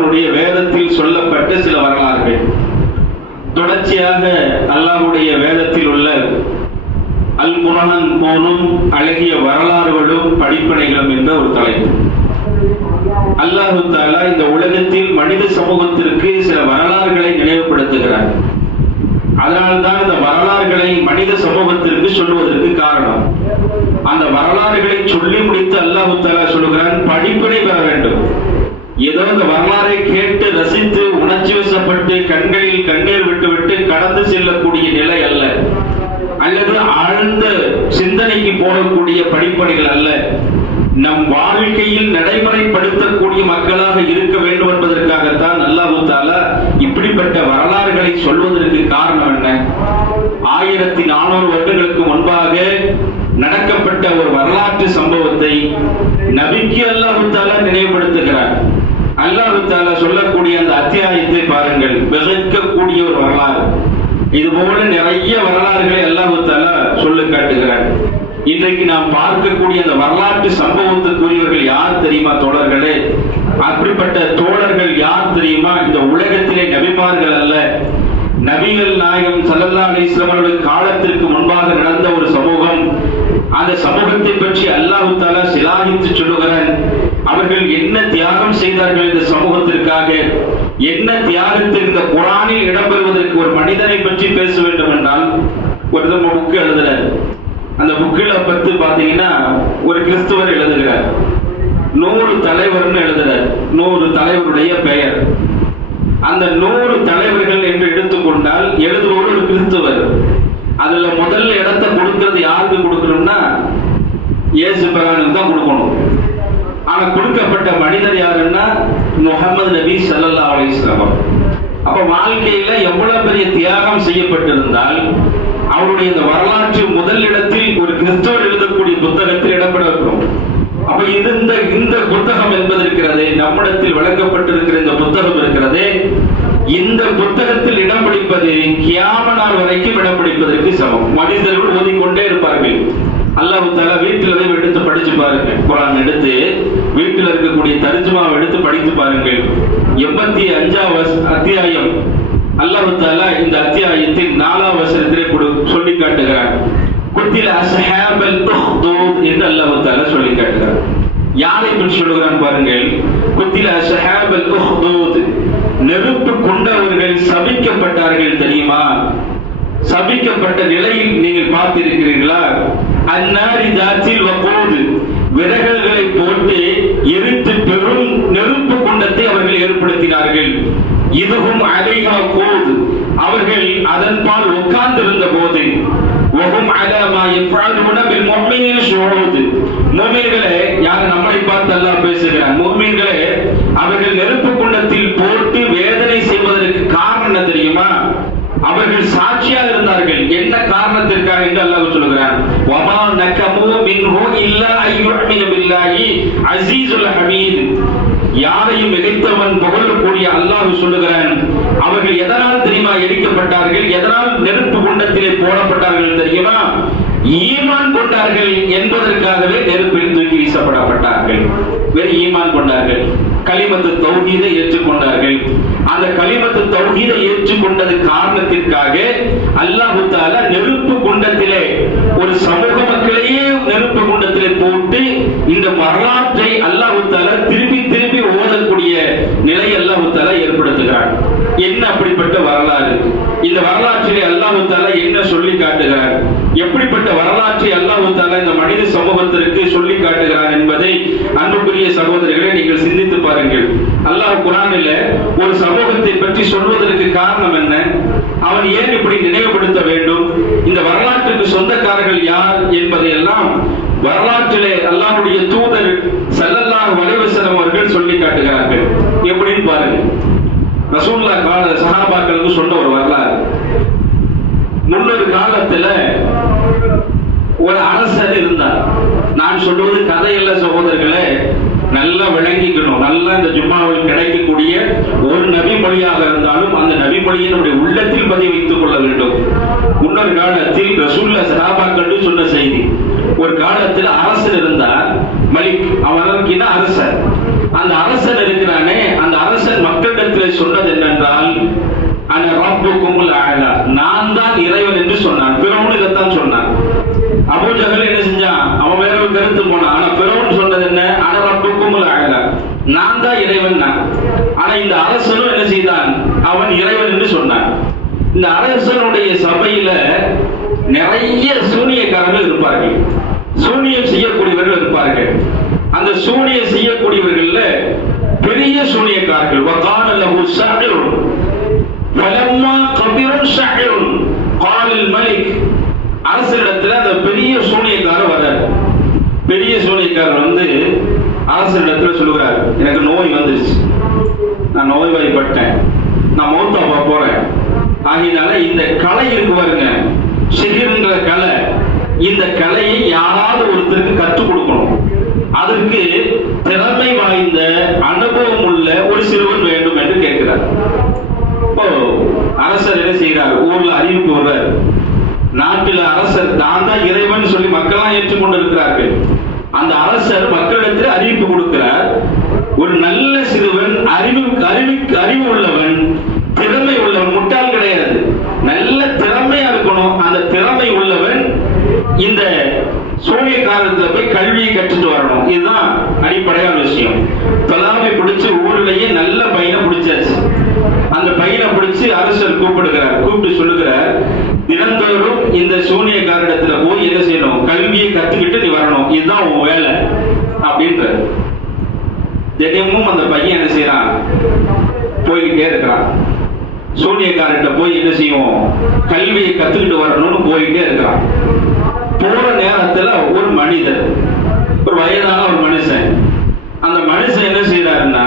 அவனுடைய வேதத்தில் சொல்லப்பட்ட சில வரலாறுகள். தொடர்ச்சியாக அல்லாஹ்வுடைய வேதத்தில் உள்ள அல் குர்ஆன் போலும் அழகிய வரலாறுகளும் படிப்பினைகளும் என்ற ஒரு தலைப்பு. அல்லாஹ் தஆலா இந்த உலகத்தில் மனித சமூகத்திற்கு சில வரலாறுகளை நினைவுபடுத்துகிறார். அதனால்தான் இந்த வரலாறுகளை மனித சமூகத்திற்கு சொல்வதற்கு காரணம். அந்த வரலாறுகளை சொல்லி முடித்து அல்லாஹ் தஆலா சொல்கிறான், படிப்பினை பெற வேண்டும். ஏதோ இந்த வரலாறை கேட்டு ரசித்து உணர்ச்சி வசப்பட்டு கண்களில் கண்ணீர் விட்டுவிட்டு கடந்து செல்லக்கூடிய நிலை அல்ல, அல்லது ஆழ்ந்த சிந்தனைக்கு போகக்கூடிய படிப்பனைகள் அல்ல. நம் வாழ்க்கையில் நடைமுறைப்படுத்தக்கூடிய மக்களாக இருக்க வேண்டும் என்பதற்காகத்தான் அல்லாஹ் தஆலா இப்படிப்பட்ட வரலாறுகளை சொல்வதற்கு காரணம் என்ன? 1400 வருடங்களுக்கு முன்பாக நடக்கப்பட்ட ஒரு வரலாற்று சம்பவத்தை நபிக்கு அல்லாஹ் தஆலா நினைவுபடுத்துகிறார். அல்லாஹ் தஆலா சொல்லக்கூடிய அந்த அத்தியாயத்தை பாருங்கள், விவரிக்கக்கூடிய ஒரு வரலாறு. இது போல நிறைய வரலாறுகளை அல்லாஹ் தஆலா சொல்லி காட்டுகிறார். இன்றைக்கு நாம் பார்க்கக்கூடிய அந்த வரலாற்று சம்பவத்துக்குரியவர்கள் யார் தெரியுமா தோழர்களே? அப்படிப்பட்ட தோழர்கள் யார் தெரியுமா? இந்த உலகத்திலே நபிமார்கள் அல்ல, நபிகள் நாயகம் ஸல்லல்லாஹு அலைஹி வஸல்லம் அவர்கள் காலத்திற்கு முன்பாக நடந்த ஒரு சமூகம். அந்த சமூகத்தை பற்றி அல்லாஹ் தஆலா சிலாகித்து சொல்லுகிறான். அவர்கள் என்ன தியாகம் செய்தார்கள் இந்த சமூகத்திற்காக, என்ன தியாகத்தில் இந்த குர்ஆனில் இடம்பெறுவதற்கு ஒரு மனிதனை பற்றி பேச வேண்டும் என்றால் ஒரு புக்கு எழுதுறார். அந்த புக்கில் பத்தி பாத்தீங்கன்னா ஒரு கிறிஸ்துவர் எழுதுகிறார், 100 தலைவர்னு எழுதுறார். 100 தலைவருடைய பெயர். அந்த 100 தலைவர்கள் என்று எடுத்துக்கொண்டால் எழுதுவோர் ஒரு கிறிஸ்துவர். அதுல முதல் இடத்தை கொடுக்கிறது யாருக்கு கொடுக்கணும்னா இயேசு பெருமானுக்கு தான் கொடுக்கணும். ஆனா கொடுக்கப்பட்ட மனிதர் யாருன்னா முஹம்மது நபி ஸல்லல்லாஹு அலைஹி வஸல்லம். அப்ப வாழ்க்கையில எவ்வளவு பெரிய தியாகம் செய்யப்பட்டிருந்தால் அவருடைய இந்த வரலாற்று முதல் இடத்தில் ஒரு கிறிஸ்தவர் எழுதக்கூடிய புத்தகத்தில் இடம்பெற இருக்கும். அப்ப இந்த புத்தகம் என்பது இருக்கிறது, நம்மிடத்தில் வழங்கப்பட்டிருக்கிற இந்த புத்தகம் இருக்கிறது, இந்த புத்தகத்தில் இடம் பிடிப்பது கியாம நாள் வரைக்கும் இடம் பிடிப்பதற்கு சமம். மனிதர்கள் ஓதிக்கொண்டே இருப்பார்கள். அல்லாஹ் தஆலா வீட்டில் எடுத்து படிச்சு பாருங்க. குர்ஆன் எடுத்து வீட்டில் இருக்கக்கூடிய தர்ஜுமாவை எடுத்து படித்து பாருங்கள். 85வது அத்தியாயம் அல்லாஹ் தஆலா இந்த அத்தியாயத்தின் 4வது வசனத்திலே சொல்லி காட்டுகிறார். குத்தில அஸ்ஹாபல் உஹ்தூத் என்று அல்லாஹ் தஆலா சொல்லி காட்டுகிறார். யாரை பற்றி சொல்லுகிறான் பாருங்கள். குத்தில அஸ்ஹாபல் உஹ்தூத், நெருப்பு கொண்டவர்கள் சபிக்கப்பட்டார்கள் தெரியுமா? சபிக்கப்பட்ட நிலையில் நீங்கள் பார்த்திருக்கிறீர்களா? அன்னாரி தாத்தில் வகூத், விறகுகளை போட்டு எரித்து பெரும் நெருப்பு குண்டத்தை அவர்கள் ஏற்படுத்தினார்கள். இதுவும் அலைஹா கூத், அவர்கள் அதன் பால் உட்கார்ந்திருந்த போது வஹும் அலா மா யஃஅலுன பில் முஃமினீன ஷுஹூத், முஃமின்களே, யார் நம்மை பார்த்து அல்லாஹ் பேசுகிறான், முஃமின்களே அவர்கள் நெருப்பு குண்டத்தில் போட்டு வேதனை செய்வதற்கு காரணம் என்ன தெரியுமா? அவர்கள் சாட்சியாக இருந்தார்கள். என்ன காரணத்திற்காக என்று அல்லாஹ் சொல்கிறான். வமா நகமு மின்ஹு இல்லா அய்யுமினு பில்லாஹி அஸீஸுல் ஹமீத், யாரையும் மிகைத்தவன் புகழக்கூடிய அல்லாஹ் சொல்லுகிறான். அவர்கள் எதனால் தெரியுமா எரிக்கப்பட்டார்கள்? எதனால் நெருப்பு குண்டத்திலே போடப்பட்டார்கள் தெரியுமா? ஈமான் கொண்டார்கள் என்பதற்காகவே நெருப்பில் தூக்கி வீசப்படப்பட்டார்கள். வேறு ஈமான் கொண்டார்கள், கலிமத்து தௌஹீதை ஏற்றுக்கொண்டார்கள். அந்த கலிமத்து தௌஹீதை ஏற்றுக்கொண்டது காரணத்திற்காக அல்லாஹ் தஆலா நெருப்பு குண்டத்திலே ஒரு சமூக மக்களையே நெருப்பு குண்டத்திலே போட்டு இந்த வரலாற்றை அல்லாஹ் தஆலா திருப்பி திருப்பி ஓதக்கூடிய நிலை அல்லாஹ் தஆலா ஏற்படுத்துகிறார். என்ன அப்படிப்பட்ட வரலாறு? இந்த வரலாற்றிலே அல்லாஹ் தஆலா என்ன சொல்லி காட்டுகிறார்? எப்படிப்பட்ட வரலாற்றை அல்லாஹ் தஆலா இந்த மனித சமூகத்திற்கு சொல்லி காட்டுகிறார் என்பதை அன்புக்குரிய சகோதரர்களை நீங்கள் சிந்தித்து பாருங்கள். அல்லாஹ் குர்ஆனில் ஒரு சமூகத்தை பற்றி சொல்வதற்கு காரணம் என்ன? அவன் ஏன் இப்படி நினைவுபடுத்த வேண்டும்? இந்த வரலாற்றுக்கு சொந்தக்காரர்கள் யார் என்பதை எல்லாம் வரலாற்றிலே அல்லாஹ்வுடைய தூதர் ஸல்லல்லாஹு அலைஹி வஸல்லம் அவர்கள் சொல்லி காட்டுகிறார்கள். எப்படின்னு பாருங்க. ரசூலுல்லாஹ் கால சஹாபாக்களுக்கு சொன்ன ஒரு வரலாறு. முன்னொரு காலத்துல ஒரு அரசர் இருந்தார். நான் சொல்வது கதையல்ல சகோதரர்களே, நல்லா விளங்கிக்கணும். நல்லா இந்த ஜும்மாவில் கிடைக்கக்கூடிய ஒரு நபி மொழியாக இருந்தாலும் அந்த நபி மொழியை நம்முடைய உள்ளத்தில் பதிவு வைத்துக் கொள்ள வேண்டும். முன்னொரு காலத்தில் ரசூலுல்லாஹ் சஹாபாக்கள் சொன்ன செய்தி. ஒரு காலத்தில் அரசர் இருந்தார், மலிக், அவனுக்கு அரசர். அந்த அரசன் இருக்கிறானே, அந்த அரசன் ஆனா இந்த அரசனும் என்ன செய்தான்? அவன் இறைவன் என்று சொன்னான். இந்த அரசனுடைய சபையில நிறைய சூனியக்காரர்கள் இருப்பார்கள், சூனியம் செய்யக்கூடியவர்கள் இருப்பார்கள். அந்த சூனியம் செய்யக்கூடியவர்கள்ல பெரிய சூனியக்காரர்கள் வகான லஹு ஸாஹிருன் ஃபலம்மா கபிரன் ஸாஹிருன் காலல் மலிக். அரசனிடத்துல அந்த பெரிய சூனியக்காரர் வர்றார். பெரிய சூனியக்காரர் வந்து அரசனிடத்துல சொல்லுகிறார், எனக்கு நோய் வந்துருச்சு, நான் நோய்வாய்ப்பட்டேன், நான் மௌத்தா போறேன். ஆகினால இந்த கலை இருக்கு பாருங்க, சிகிர்ன்ற கலை, இந்த கலையை யாராவது ஒருத்தருக்கு கற்றுக் கொடுக்கணும். அதற்கு திறமை வாய்ந்த அனுபவம் உள்ள ஒரு சிறுவன் வேண்டும் என்று கேட்கிறார். இப்போ அரசர் என்ன செய்கிறார்? ஊர்ல அறிவிப்பு வர்றார். நாட்டில் அரசர் நான் தான் இறைவன் சொல்லி மக்கள்லாம் ஏற்றுக்கொண்டிருக்கிறார்கள். அந்த அரசர் மக்களிடத்தில் அறிவிப்பு கொடுக்கிறார். ஒரு நல்ல சிறுவன், அறிவு உள்ளவன், திறமை உள்ளவன், முட்டாள் கிடையாது, நல்ல திறமையா இருக்கணும். அந்த திறமை உள்ளவன் இந்த சூனியக்காரத்துல போய் கல்வியை கற்றுட்டு வரணும். இதுதான் அடிப்படையான விஷயம். தொலாமை பிடிச்சு ஊர்லயே நல்ல பையனை பிடிச்சாச்சு. அந்த பையனை பிடிச்சு அரசர் கூப்பிடுகிறார். கூப்பிட்டு சொல்லுகிறார், தினந்தோறும் இந்த சூனியக்காரிடத்துல போய் என்ன செய்யணும்? கல்வியை கத்துக்கிட்டு நீ வரணும், இதுதான் உன் வேலை அப்படின்ற. தினமும் அந்த பையன் என்ன செய்யறான்? போய்கிட்டே இருக்கிறான். சூனியக்காரர்கிட்ட போய் என்ன செய்வோம்? கல்வியை கத்துக்கிட்டு வரணும்னு போயிட்டே இருக்கிறான். போற நேரத்துல ஒரு மனிதர், ஒரு வயதான ஒரு மனுஷன், அந்த மனுஷன் என்ன செய்யறாருன்னா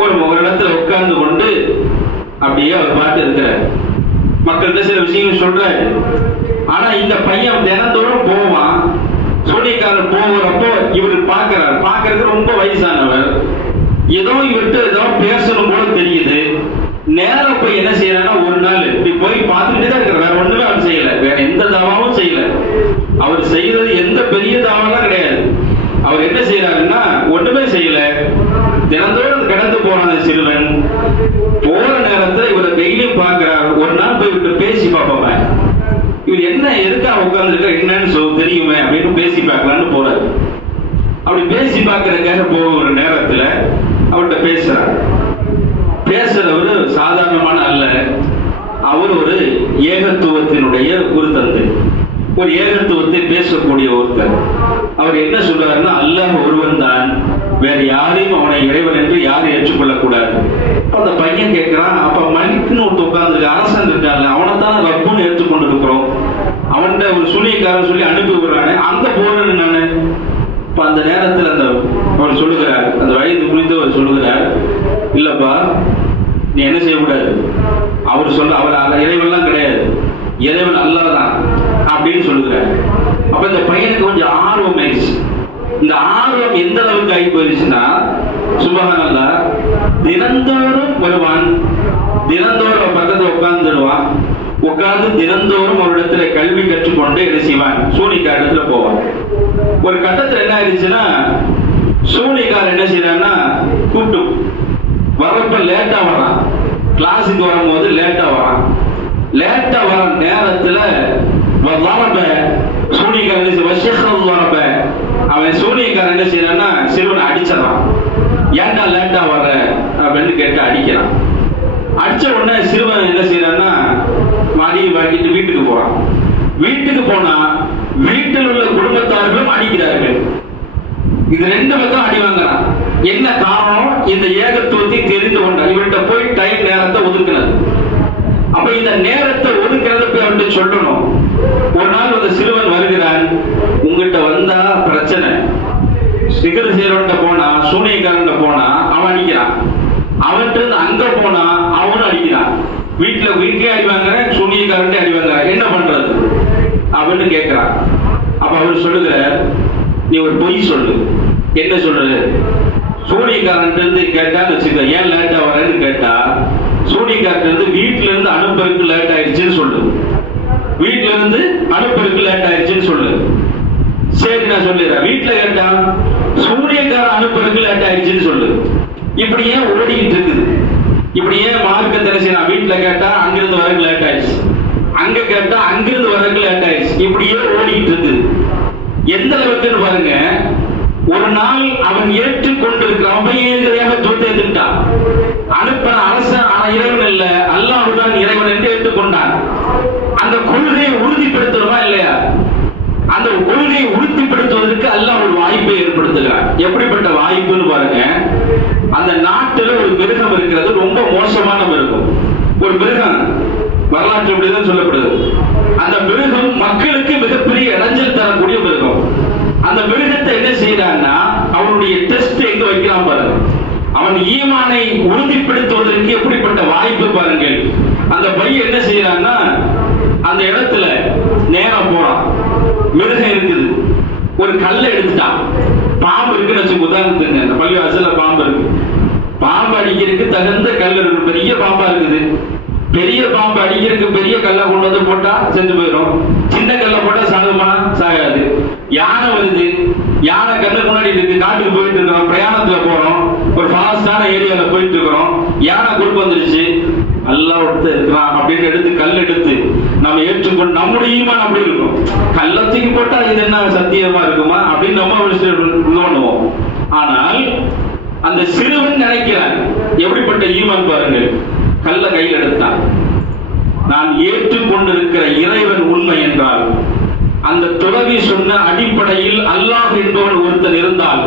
ஒரு இடத்துல உட்கார்ந்து கொண்டு அப்படியே அவர் பார்த்து இருக்கிறார். மக்கள்கிட்ட சில விஷயங்கள் சொல்றாரு. ஆனா இந்த பையன் தினந்தோறும் போவான். சூனியக்காரர் போகிறப்போ இவர் பார்க்கறது ரொம்ப வயசானவர், ஏதோ இவர்கிட்ட ஏதோ பேசணும் போல தெரியுது. நேரம் போய் என்ன செய்யறான்னா, ஒரு நாள் இப்படி போய் பார்த்துக்கிட்டே தான் இருக்கிற, வேற ஒண்ணுமே அவர் செய்யல, வேற எந்த தாவாவும் செய்யல. அவர் செய்யறது எந்த பெரிய தாவெல்லாம் கிடையாது. அவர் என்ன செய்யறாருன்னா ஒண்ணுமே செய்யல. தினந்தோறும் கடந்து போன சிறுவன் போற நேரத்துல இவரை டெய்லியும் பார்க்கிறார். ஒரு நாள் போய் இவர்கிட்ட பேசி பார்ப்போமே, இவர் என்ன எதுக்கா உட்கார்ந்து இருக்க, என்னன்னு தெரியுமே அப்படின்னு பேசி பார்க்கலான்னு போறாரு. அப்படி பேசி பார்க்கறதுக்காக போகிற நேரத்துல அவர்கிட்ட பேசுறார். பேசுறவர் சாதாரணமான அல்ல, அவர் ஒரு ஏகத்துவத்தினுடைய ஒரு தந்தை, ஒரு ஏகத்துவத்தை பேசக்கூடிய ஒருத்தர். அவர் என்ன சொல்றாருன்னா, அல்லாஹ் ஒருவன் தான், வேற யாரையும் அவனை இறைவன் என்று யாரும் ஏற்றுக்கொள்ளக்கூடாது. அந்த பையன் கேட்கிறான், அப்ப மலிக்குன்னு ஒருத்த உட்கார்ந்து அரசன் இருக்கான்ல, அவனைத்தான் ரப்புன்னு ஏற்றுக்கொண்டு இருக்கிறோம், அவன்கிட்ட ஒரு சூனியக்காரன் சொல்லி அனுப்பி விடுறானே, அந்த போறேன்னு நானு. இப்ப அந்த நேரத்தில் அந்த அவர் சொல்லுகிறார், அந்த வயது குறித்தவர் சொல்லுகிறார், இல்லப்பா நீ என்ன செய்யக்கூடாது, அவர் சொல்ல, அவர் இறைவன்லாம் கிடையாது, இறைவன் அல்லாஹ் தான் அப்படின்னு சொல்லுகிறார். அப்ப இந்த பையனுக்கு கொஞ்சம் ஆர்வம் ஆயிடுச்சு. இந்த ஆர்வம் எந்த அளவுக்கு ஆகி போயிடுச்சுன்னா, சுபஹானல்லாஹ், தினந்தோறும் வருவான், தினந்தோறும் பக்கத்தில் உட்கார்ந்துடுவான், உட்கார்ந்து தினந்தோறும் ஒரு இடத்துல கல்வி கற்றுக்கொண்டு என்ன செய்வான்? சூனியக்கார இடத்துல போவான். ஒரு கட்டத்தில் என்ன ஆயிடுச்சுன்னா, சூனியக்காரர் என்ன செய்யறான்னா கூப்பிட்டு வரப்ப லேட்டா வரான், கிளாஸுக்கு வரும்போது லேட்டா வரான். லேட்டா வர நேரத்துல அவன் சூனியக்காரன் என்ன செய்யறான்னா சிறுவனை அடிச்சிடறான். ஏன்டா லேட்டா வர அப்படின்னு கேட்டு அடிக்கிறான். அடிச்ச உடனே சிறுவன் என்ன செய்யறான்னா வாங்கிட்டு வீட்டுக்கு போறான். வீட்டுக்கு போனா வீட்டில் உள்ள குடும்பத்தார்களும் அடிக்கிறார்கள். இது ரெண்டு பக்கம் அடி வாங்குறான். என்ன காரணம்? இந்த ஏகத்துவத்தை தெரிந்து கொண்டான். இவர்கிட்ட போய் டைம் நேரத்தை ஒதுக்கினது. அப்ப இந்த நேரத்தை ஒதுக்கிறத போய் அவன்கிட்ட சொல்லணும். ஒரு நாள் அந்த சிறுவன் வருகிறான், உங்ககிட்ட வந்தா பிரச்சனை, சிகர் செய்யறவன்கிட்ட போனா, சூனியக்காரன் போனா அவன் அடிக்கிறான், அவன்கிட்ட அங்க போனா அவனும் அடிக்கிறான், வீட்டுல அடிவாங்க, சூனியக்காரன் அடிவாங்க, என்ன பண்றது அப்படின்னு கேட்கிறான். அப்ப அவர் சொல்லுகிறார், நீ ஒரு பொய் சொல்லு. என்ன சொல்றது? சூனியக்காரன் இருந்து கேட்டான்னு வச்சுக்க, ஏன் லேட்டா வரேன்னு கேட்டா, சூனியக்காரன் இருந்து வீட்டுல இருந்து அனுப்புறதுக்கு லேட் ஆயிடுச்சுன்னு சொல்லு, வீட்டுல இருந்து அனுப்புறதுக்கு லேட் ஆயிடுச்சுன்னு சொல்லு. சரி நான் சொல்லிடுறேன். வீட்டுல கேட்டா சூனியக்காரன் அனுப்புறதுக்கு லேட் ஆயிடுச்சுன்னு சொல்லு. இப்படி ஏன் ஓடிக்கிட்டு இருக்குது? இப்படி ஏன் மார்க்க தெரிஞ்சு, நான் வீட்டுல கேட்டா அங்கிருந்து வரக்கு லேட் ஆயிடுச்சு, அங்க கேட்டா அங்கிருந்து வரக்கு லேட் ஆயிடுச்சு, இப்படியே ஓடிக்கிட்டு இருக்குது. எந்த அளவுக்குன்னு பாருங்க. ஒரு நாள் அவன் ஏற்றுக்கொண்டிருக்கிறான், அவன் ஏகத்துவத்தை எதிர்த்தான். வாய்ப்பை ஏற்படுத்துகிறான். எப்படிப்பட்ட வாய்ப்புன்னு பாருங்க. அந்த நாட்டில் ஒரு மிருகம் இருக்கிறது, ரொம்ப மோசமான மிருகம். ஒரு மிருகம் வரலாற்று அப்படிதான் சொல்லப்படுது. அந்த மிருகம் மக்களுக்கு மிகப்பெரிய இடைஞ்சல் தரக்கூடிய மிருகம். அந்த மிருகத்தை என்ன செய்யறான்னா, அவனுடைய டெஸ்ட் எங்க வைக்கிறான் பாருங்க. அவன் ஈமானை உறுதிப்படுத்துவதற்கு எப்படிப்பட்ட வாய்ப்பு பாருங்கள். அந்த பையன் என்ன செய்யறான்னா, அந்த இடத்துல நேரம் போறான், மிருகம் இருக்குது, ஒரு கல்லை எடுத்துட்டான். பாம்பு இருக்குன்னு வச்சு உதாரணத்துக்கு, அந்த பள்ளிவாசல்ல பாம்பு இருக்கு, பாம்பு அடிக்கிறதுக்கு தகுந்த கல் இருக்கு, பெரிய பாம்பா இருக்குது. பெரிய பாம்பு அடிக்கிறதுக்கு பெரிய கல்லை கொண்டு வந்து போட்டா செஞ்சு போயிடும், சின்ன கல்லை போட்டா சாகுமா? சாகாது. யானை வருது, யானை கண்ணு முன்னாடி இருக்கு, காட்டுக்கு போயிட்டு இருக்கிறோம், பிரயாணத்துல போறோம், ஒரு ஃபாஸ்டான ஏரியால போயிட்டு இருக்கிறோம், யானை குறுக்கு வந்துருச்சு, அல்லாஹ் ஒருத்தர் இருக்கிறான் அப்படின்னு எடுத்து கல் எடுத்து நம்ம ஏற்றுக்கொண்டு நம்முடைய ஈமான் அப்படி இருக்கும். கள்ளத்துக்கு போட்டா இது என்ன சத்தியமா இருக்குமா அப்படின்னு நம்ம பண்ணுவோம். ஆனால் அந்த சிறுவன் நினைக்கிறான், எப்படிப்பட்ட ஈமான் பாருங்கள். கல்ல கையில் எடுத்தான். நான் ஏற்றுக்கொண்டிருக்கிற இறைவன் உண்மை என்றால், அந்த துறவி சொன்ன அடிப்படையில் அல்லாஹ் என்பவன் ஒருத்தன் இருந்தால்,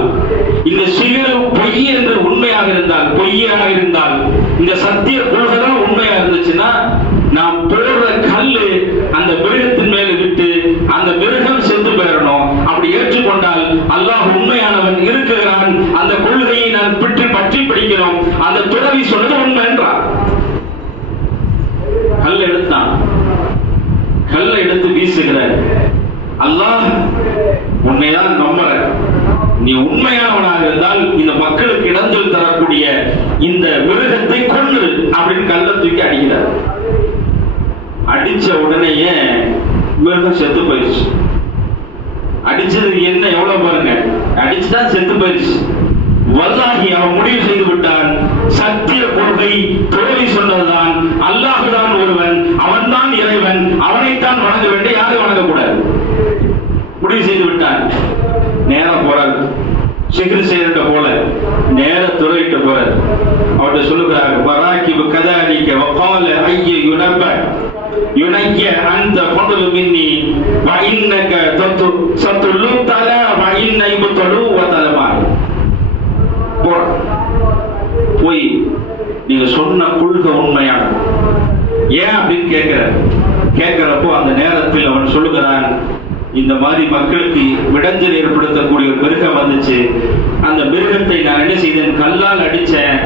இந்த சிறு பொய் என்று உண்மையாக இருந்தால், பொய்யாக இருந்தால், இந்த சத்திய கொள்கைதான் உண்மையாக இருந்துச்சுன்னா, நாம் போடுற கல்லு அந்த மிருகத்தின் மேல விட்டு அந்த மிருகம் சென்று பெறணும். அப்படி ஏற்றுக்கொண்டால் அல்லாஹ் உண்மையானவன் இருக்கிறான், அந்த கொள்கையை நான் பற்றி படிக்கிறோம், அந்த துறவி சொன்னது உண்மை என்றார். கல்லை எடுத்தான், கல்லை எடுத்து வீசுகிறார். அல்லாஹ் உன்னைதான் நம்புற, நீ உண்மையானவனாக இருந்தால் இந்த மக்களுக்கு இடைஞ்சல் தரக்கூடிய இந்த மிருகத்தை கொன்று அப்படின்னு கல்லை தூக்கி அடிக்கிறார். அடிச்ச உடனேயே மிருகம் செத்து போயிடுச்சு. அடிச்சது என்ன எவ்வளவு பாருங்க, அடிச்சுதான் செத்து போயிடுச்சு. வல்லாஹி அவன் முடிவு செய்து விட்டான், சத்திய கொள்கை துறவி சொன்னதுதான், அல்லாஹுதான் ஒருவன், அவன் தான் இறைவன், அவனைத்தான் வணங்க வேண்டும், யாரும் வணங்கக்கூடாது. முடிவு செய்து விட்டான். நேரம் போறாரு, சிகிர் செய்யற போல நேர துறையிட்ட போறாரு. அவர்கிட்ட சொல்லுகிறார், வராக்கிபு கதாலிக்க வகால ஐய யுனப யுனைய அந்த ஃபضل மின்னி வஇன்னக தத்துல்லு தலா வஇன்ன இப்தலு வதலமா. போய் நீங்க சொன்ன கொள்கை உண்மையான ஏன் அப்படின்னு கேட்கிறப்போ அந்த நேரத்தில் அவன் சொல்லுகிறான், இந்த மாதிரி மக்களுக்கு விடைஞ்சல் ஏற்படுத்தக்கூடிய ஒரு மிருகம் வந்துச்சு, அந்த மிருகத்தை நான் என்ன செய்தேன், கல்லால் அடிச்சேன்,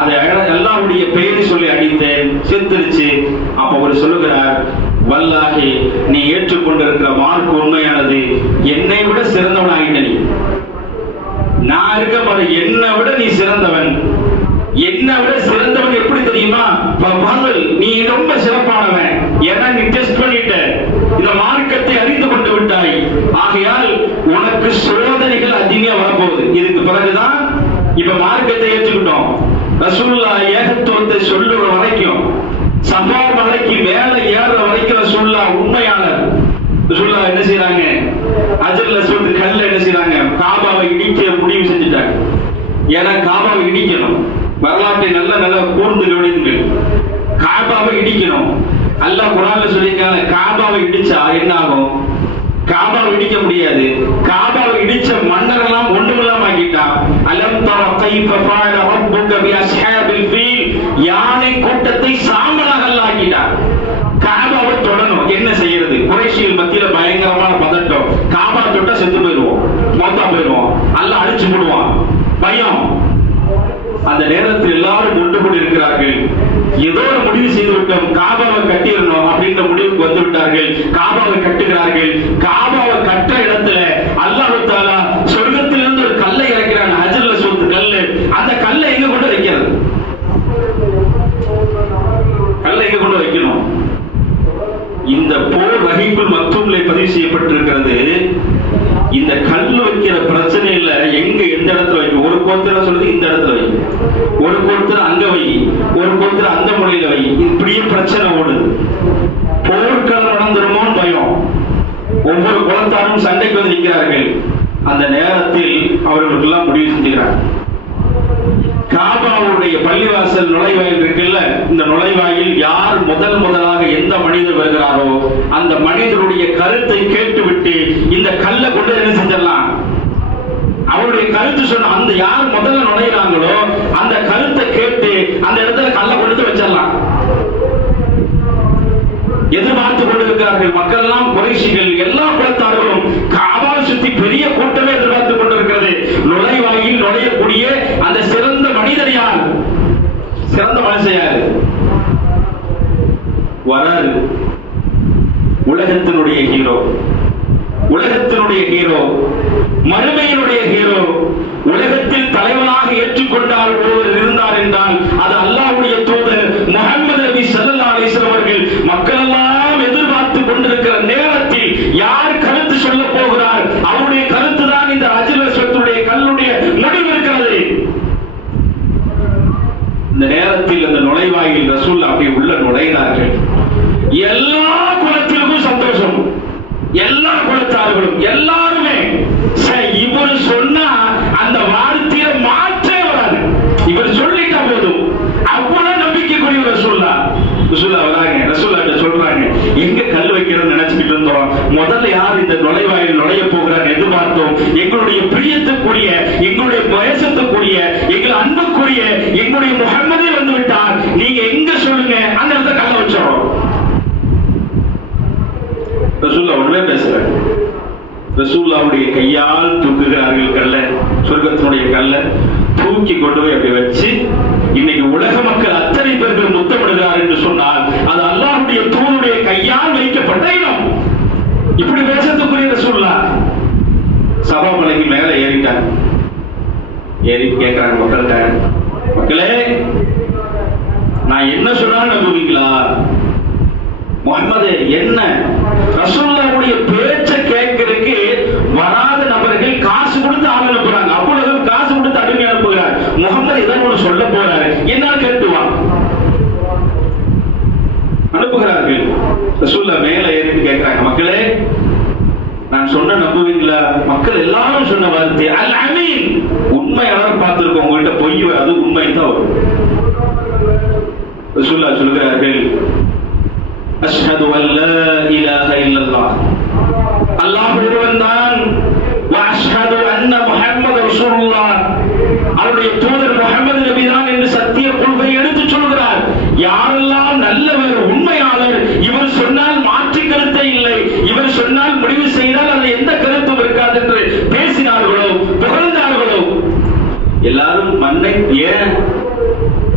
அதை அல்லாஹ்வுடைய பெயரை சொல்லி அடித்தேன், செத்துருச்சு. அப்ப அவர் சொல்லுகிறார், வல்லாஹி நீ ஏற்றுக்கொண்டிருக்கிற மார்க் உண்மையானது, என்னை விட சிறந்தவனாகிட்ட நீ, நான் இருக்க மாதிரி என்னை விட நீ சிறந்தவன். என்னை விட சிறந்தவன் எப்படி தெரியுமா, நீ ரொம்ப சிறப்பானவன், ஏன்னா நீ டெஸ்ட் பண்ணிட்ட, இந்த மார்க்கத்தை அறிந்து கொண்டு விட்டாய், ஆகையால் உனக்கு சோதனைகள் அதிகமா வரப்போகுது. இதுக்கு பிறகுதான் இப்ப மார்க்கத்தை ஏற்றுக்கிட்டோம். ரசூலுல்லாஹ் ஏகத்துவத்தை சொல்லுற வரைக்கும், சஃபா மலைக்கு மேல ஏறுற வரைக்கும் ரசூலுல்லாஹ் உண்மையாளர். ரசூலுல்லாஹ் என்ன செய்யறாங்க, அஜர்ல சொல்லிட்டு கல்ல என்ன செய்யறாங்க, காபாவை இடிக்க முடிவு செஞ்சுட்டாங்க. ஏன்னா காபாவை இடிக்கணும், வரலாற்றை நல்ல கூர்ந்து கவனித்துங்கள். காபாவை இடிக்கணும். அல்லாஹ் குர்ஆன்ல சொல்லிருக்காங்க, காபாவை இடிச்சா என்ன ஆகும்? காபாவை இடிக்க முடியாது. காபாவை இடிச்ச மன்னரெல்லாம் ஒண்ணுமில்லாம ஆக்கிட்டான். அலம் தர கைஃப ஃபஅல ரப்புக பி அஸ்ஹாபில் ஃபீல், யானை கூட்டத்தை சாம்பலாக அல்லாஹ் ஆக்கிட்டான். காபாவை தொடணும், என்ன செய்யறது? குறைஷிகள் மத்தியில பயங்கரமான பதட்டம், காபா தொட்டா செத்து போயிடுவோம், மொத்தா போயிடுவோம், அல்லாஹ் அழிச்சு போடுவான், பயம். அந்த நேரத்தில் எல்லாரும் ஒன்று கூடி இருக்கிறார்கள். ஏதோ ஒரு முடிவு செய்து விட்டோம், காபாவை கட்டிடணும் அப்படின்ற முடிவுக்கு வந்து விட்டார்கள். காபாவை கட்டுகிறார்கள். காபாவை கட்ட இடத்துல அல்லாஹ் தஆலா சொர்க்கத்திலிருந்து ஒரு கல்லை இறக்கிறான், ஹஜ்ருல் அஸ்வத் கல்லு. அந்த கல்லை எங்க கொண்டு வைக்கிறது? கல்லை எங்க கொண்டு வைக்கணும்? இந்த போர் வஹீபுல் மக்தூம்ல பதிவு செய்யப்பட்டிருக்கிறது. இந்த கல்லு வைக்கிற பிரச்சனை இல்ல, எங்க எந்த இடத்துல வைக்கும். ஒரு கோத்திர சொல்றது இந்த இடத்துல வை, ஒரு கோத்திர அங்க வை, ஒரு கோத்திர அந்த முறையில வை, இப்படியே பிரச்சனை ஓடுது. போர்க்களம் நடந்துருமோன்னு பயம். ஒவ்வொரு குலத்தாரும் சண்டைக்கு வந்து நிற்கிறார்கள். அந்த நேரத்தில் அவர்களுக்கெல்லாம் முடிவு செஞ்சுக்கிறார், காபாவுடைய பள்ளிவாசல் நுழைவாயில் இருக்குல்ல, இந்த நுழைவாயில் யார் முதலாக எந்த மனிதர் வருகிறாரோ அந்த மனிதருடைய கருத்தை கேட்டுவிட்டு இந்த கல்லை கொண்டு என்ன செஞ்சிடலாம், அவருடைய கருத்து சொன்ன அந்த யார் முதல்ல நுழைகிறாங்களோ அந்த கருத்தை கேட்டு அந்த இடத்துல கல்ல கொண்டு வச்சிடலாம். எதிர்பார்த்து கொண்டிருக்கிறார்கள் மக்கள் எல்லாம், குறைஷிகள் எல்லா குலத்தார்களும் காபாவை சுத்தி பெரிய கூட்டமே எதிர்பார்த்து கொண்டிருக்கிறது. நுழைவாயில் நுழையக்கூடிய அந்த சிறந்த மனிதர் யார்? சிறந்த மனுஷன் யாரு? வராரு. உலகத்தினுடைய ஹீரோ, உலகத்தினுடைய ஹீரோ, மறுமையினுடைய ஹீரோ. உலகத்தில் தலைவனாக ஏற்றுக்கொண்டால் ஒருவர் இருந்தார் என்றால் அது அல்லாஹ்வுடைய தூதர் முஹம்மது நபி ஸல்லல்லாஹு அலைஹி வஸல்லம் அவர்கள். மக்கள் எல்லாம் எதிர்பார்த்து கொண்டிருக்கிற நேரத்தில் யார் கருத்து சொல்ல போகிறார்? அவருடைய கருத்து தான் இந்த ஹஜ்ர் அஸ்வத்துடைய கல்லுடைய முடிவு இருக்கிறது. இந்த நேரத்தில் அந்த நுழைவாயில் ரசூல் அப்படி உள்ள நுழைகிறார்கள். எல்லா குலத்திற்கும் சந்தோஷம், எல்லா குலத்தார்களும் எல்லாருமே இவர் சொன்னா அந்த வார்த்தையை மாற்றே வராது. இவர் சொல்லிட்டா போதும், அவ்வளவு நம்பிக்கைக்குரிய ரசூல்லா. ரசூல்லா வராங்க, ரசூல்லா சொல்றாங்க, எங்க கல் வைக்கிறோம் நினைச்சுக்கிட்டு இருந்தோம், முதல்ல யார் இந்த நுழைவாயில் நுழைய போகிறார் எதிர்பார்த்தோம். எங்களுடைய பிரியத்துக்குரிய, எங்களுடைய வயசத்துக்குரிய, எங்கள் அன்புக்குரிய எங்களுடைய முஹம்மதே வந்து விட்டார், நீங்க எங்க சொல்லுங்க, அந்த இடத்துல கல்ல வச்சோம். ரசூல்லா ஒண்ணுமே பேசல. ரசூல்லாவுடைய கையால் தூக்குகிறார்கள் கல்ல, சொர்க்கத்தினுடைய கல்ல தூக்கி கொண்டு போய் அப்படி வச்சு, இன்னைக்கு உலக மக்கள் அத்தனை பேர்கள் முத்தமிடுகிறார் என்று சொன்னால் அது அல்லாஹ்வுடைய தூதருடைய கையால் வைக்கப்பட்ட இடம். இப்படி பேசத்துக்குரிய ரசூல்லா சபா மலைக்கு மேல ஏறிட்டாங்க. ஏறி கேட்கிறாங்க மக்கள்கிட்ட, மக்களே நான் என்ன சொன்னாலும் நம்புவீங்களா? முஹம்மது என்ன? ரசூலுல்லாஹ்வுடைய பேச்ச கேட்கிறதுக்கு வராத நபர்கள் காசு கொடுத்து ஆள் அனுப்புறாங்க. அவ்வளவு காசு கொடுத்து அடிமை அனுப்புகிறார். முஹம்மது ஏதோ ஒன்று சொல்ல போறாரு, என்ன கேட்டுவா அனுப்புகிறார்கள். ரசூலுல்லாஹ் மேல ஏறி கேட்கிறாங்க, மக்களே நான் சொன்ன நம்புவீங்களா? மக்கள் எல்லாரும் சொன்ன வார்த்தை அல் அமீன், உண்மையாளர் பார்த்திருக்கோம், உங்கள்கிட்ட பொய் வராது, உண்மை தான் வரும். ரசூலுல்லாஹ் சொல்கிறார்கள், அஷ்ஹது அல்லா இலாஹ இல்லல்லாஹ், அல்லாஹ் ஒருவன் தான், வ அஷ்ஹது அன்ன முஹம்மது ரசூலுல்லாஹ், அவருடைய தூதர் முஹம்மது நபி தான் என்று சத்திய கொள்கை எடுத்து சொல்கிறார். யாரெல்லாம் நல்லவர், உண்மையாளர், இவர் சொன்னால் மாற்று கருத்தே இல்லை, இவர் சொன்னால் முடிவு செய்தால் அது எந்த கருத்தும் இருக்காது என்று பேசினார்களோ, புகழ்ந்தார்களோ, எல்லாரும் மண்ணை ஏன்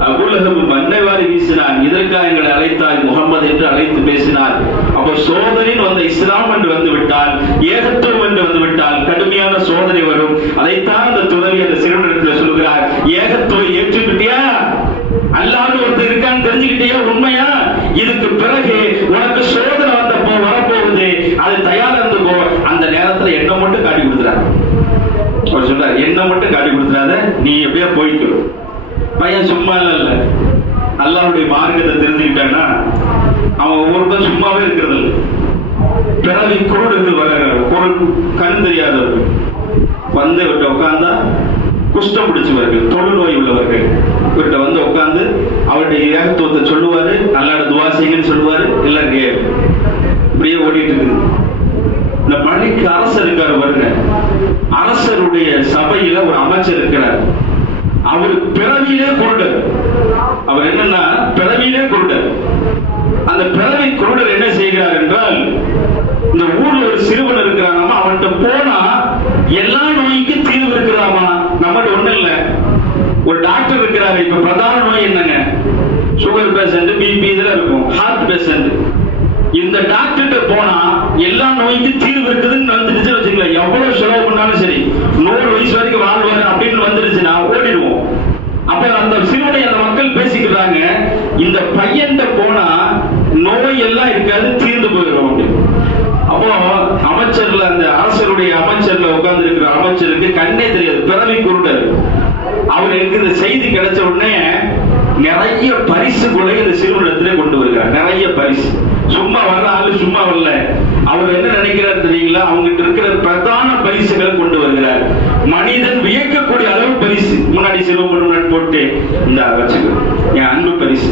அபூலஹப் மண்ணை வாரி வீசினார். இதற்காக எங்களை அழைத்தார் முகமது என்று அழைத்து பேசினார். அப்போ சோதனையின் வந்த இஸ்லாம் என்று வந்து விட்டால், ஏகத்துவம் என்று வந்து விட்டால் கடுமையான சோதனை வரும். அதைத்தான் அந்த துறவி அந்த சிறுவனிடத்தில் சொல்கிறார், ஏகத்துவம் ஏற்றுக்கிட்டியா, அல்லாஹ் ஒருத்தர் இருக்கான்னு தெரிஞ்சுக்கிட்டியா, உண்மையா? இதுக்கு பிறகு உனக்கு சோதனை வந்தப்போ வரப்போகுது, அது தயாரா இருந்துக்கோ. அந்த நேரத்தில் என்ன மட்டும் காட்டி கொடுத்துறாரு. அவர் சொல்றார், என்ன மட்டும் காட்டி கொடுத்துறாத, நீ எப்படியா போய்க்கணும். பையன் சும்மா இல்ல, அல்லாஹ்வுடைய மார்க்கத்தை தெரிஞ்சுக்கிட்டான்னா அவன் ஒவ்வொருத்தரும் சும்மாவே இருக்கிறது இல்லை. பிறவி குருடுகள், கண் தெரியாதவர்கள் வந்து இவர்கிட்ட உட்கார்ந்தா குஷ்டம் பிடிச்சவர்கள், தொழுநோய் உள்ளவர்கள் இவர்கிட்ட வந்து உட்கார்ந்து அவருடைய ஏகத்துவத்தை சொல்லுவாரு, அல்லாஹ்ட துஆ செய்யுங்கன்னு சொல்லுவாரு. எல்லாரும் இப்படியே ஓடிட்டு இருக்குது. இந்த மணிக்கு அரசர் இருக்காரு பாருங்க, அரசருடைய சபையில ஒரு அமைச்சர் இருக்கிறார். அவர் பிறவியிலே குருடர். அவர் என்னன்னா பிறவியிலே குருடர். அந்த பிறவி குருடர் என்ன செய்கிறார் என்றால், இந்த ஊர்ல ஒரு சிறுவன் இருக்கிறானாமா, அவன்கிட்ட போனா எல்லா நோய்க்கும் தீர்வு இருக்கிறாமா. நம்மகிட்ட ஒண்ணு இல்ல, ஒரு டாக்டர் இருக்கிறாரு. இப்ப பிரதான நோய் என்னங்க? சுகர் பேஷண்ட், பிபி இதெல்லாம் இருக்கும், ஹார்ட் பேஷண்ட். இந்த டாக்டர்கிட்ட போனா எல்லா நோய்க்கும் தீர்வு இருக்குதுன்னு வந்துடுச்சு வச்சுக்கலாம். எவ்வளவு செலவு பண்ணாலும் சரி, 100 வயசு வரைக்கும் வாழ்வாரு அப்படின்னு வந்துடுச்சுன்னா ஓடிடுவோம். அப்ப அந்த சிறுவனை அந்த மக்கள் பேசிக்கிறாங்க, இந்த பையன் போனா நோய் எல்லாம் இருக்காது, தீர்ந்து போயிடும். அப்போ அமைச்சர்ல, அந்த அரசருடைய அமைச்சர்ல உட்கார்ந்து இருக்கிற அமைச்சருக்கு கண்ணே தெரியாது, பிறவி குருடர். அவருக்கு இந்த செய்தி கிடைச்ச உடனே நிறைய பரிசுகளை இந்த சிறுவனிடத்திலே கொண்டு வருகிறார். நிறைய பரிசு. சும்மா வர்ற ஆளு சும்மா வரல. அவர் என்ன நினைக்கிறார் தெரியுங்களா? அவங்கிட்ட இருக்கிற பிரதான பரிசுகளை கொண்டு வருகிறார். மனிதன் வியக்கக்கூடிய அளவு பரிசு முன்னாடி சிறுவன் முன்னாடி போட்டு, இந்த வச்சுக்க என் அன்பு பரிசு,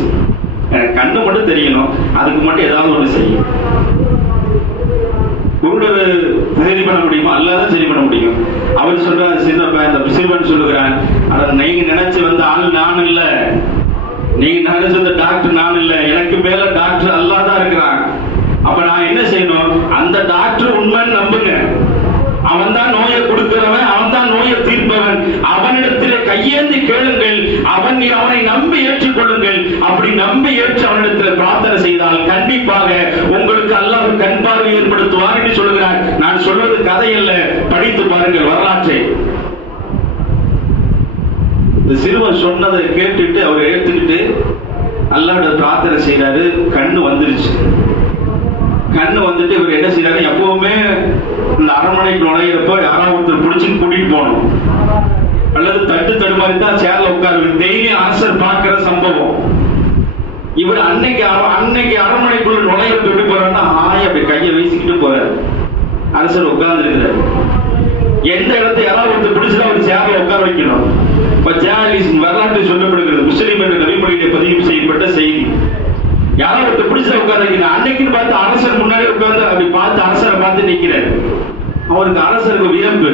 எனக்கு கண்ணு மட்டும் தெரியணும், அதுக்கு மட்டும் ஏதாவது ஒண்ணு செய்யும். ரூலை சரி பண்ண முடியுமா? அல்லாஹ் தான் சரி பண்ண முடியும். அவர் சொல்றார், சிறுவன் சொல்லுகிறான், நீங்க நினைச்சு வந்த ஆள் நான் இல்ல, நீங்க நினைச்ச வந்த டாக்டர் நான் இல்ல, எனக்கு மேல டாக்டர் அல்லாஹ் தான் இருக்கிறான். அப்ப நான் என்ன செய்யணும்? அந்த டாக்டர் உண்மைன்னு நம்புங்க. அவன் தான் நோயை கொடுக்கிறவன், அவன் தான் நோயை தீர்ப்பவன். அவனிடத்திலே கையேந்தி கேளுங்கள், அவனை நம்பி ஏற்றுக்கொள்ளுங்கள். அப்படி நம்பி ஏற்று அவனிடத்தில் பிரார்த்தனை செய்தால் கண்டிப்பாக உங்களுக்கு அல்லாஹ் கண் பார்வை ஏற்படுத்துவார் என்று சொல்கிறார். நான் சொல்வது கதை அல்ல, படித்து பாருங்கள் வரலாற்றை. இந்த சிறுவன் சொன்னதை கேட்டுட்டு அவர் ஏற்றுக்கிட்டு அல்லாஹ்விட பிரார்த்தனை செய்யறாரு. கண்ணு வந்துருச்சு. கண்ணு வந்துட்டு இவர் என்ன செய்யறாரு, எப்பவுமே இந்த அரண்மனைக்கு நுழையிறப்ப யாராவது ஒருத்தர் பிடிச்சின்னு கூட்டிட்டு போகணும், அல்லது தட்டு தடுமாறி தான் சேர்ல உட்காரு. டெய்லியும் அரசர் பார்க்கிற சம்பவம். இவர் அன்னைக்கு அரண்மனைக்குள்ள நுழையிறப்ப எப்படி போறாருன்னா, அப்படி கையை வீசிக்கிட்டு போறாரு. அரசர் உட்கார்ந்து இருக்கிறார். எந்த இடத்தை யாராவது ஒருத்தர் பிடிச்சா அவர் சேர்ல உட்கார வைக்கணும். வரலாற்று சொல்லப்படுகிறது, முஸ்லிம் என்ற நபிமொழியிலே பதிவு செய்யப்பட்ட செய்தி. யாரோ ஒருத்தர் பிடிச்ச உட்கார வைக்கணும். அன்னைக்குன்னு பார்த்து அரசர் முன்னாடி உட்கார்ந்து அப்படி பார்த்து அரசரை பார்த்து நிற்கிறார். அவருக்கு அரசருக்கு வியப்பு,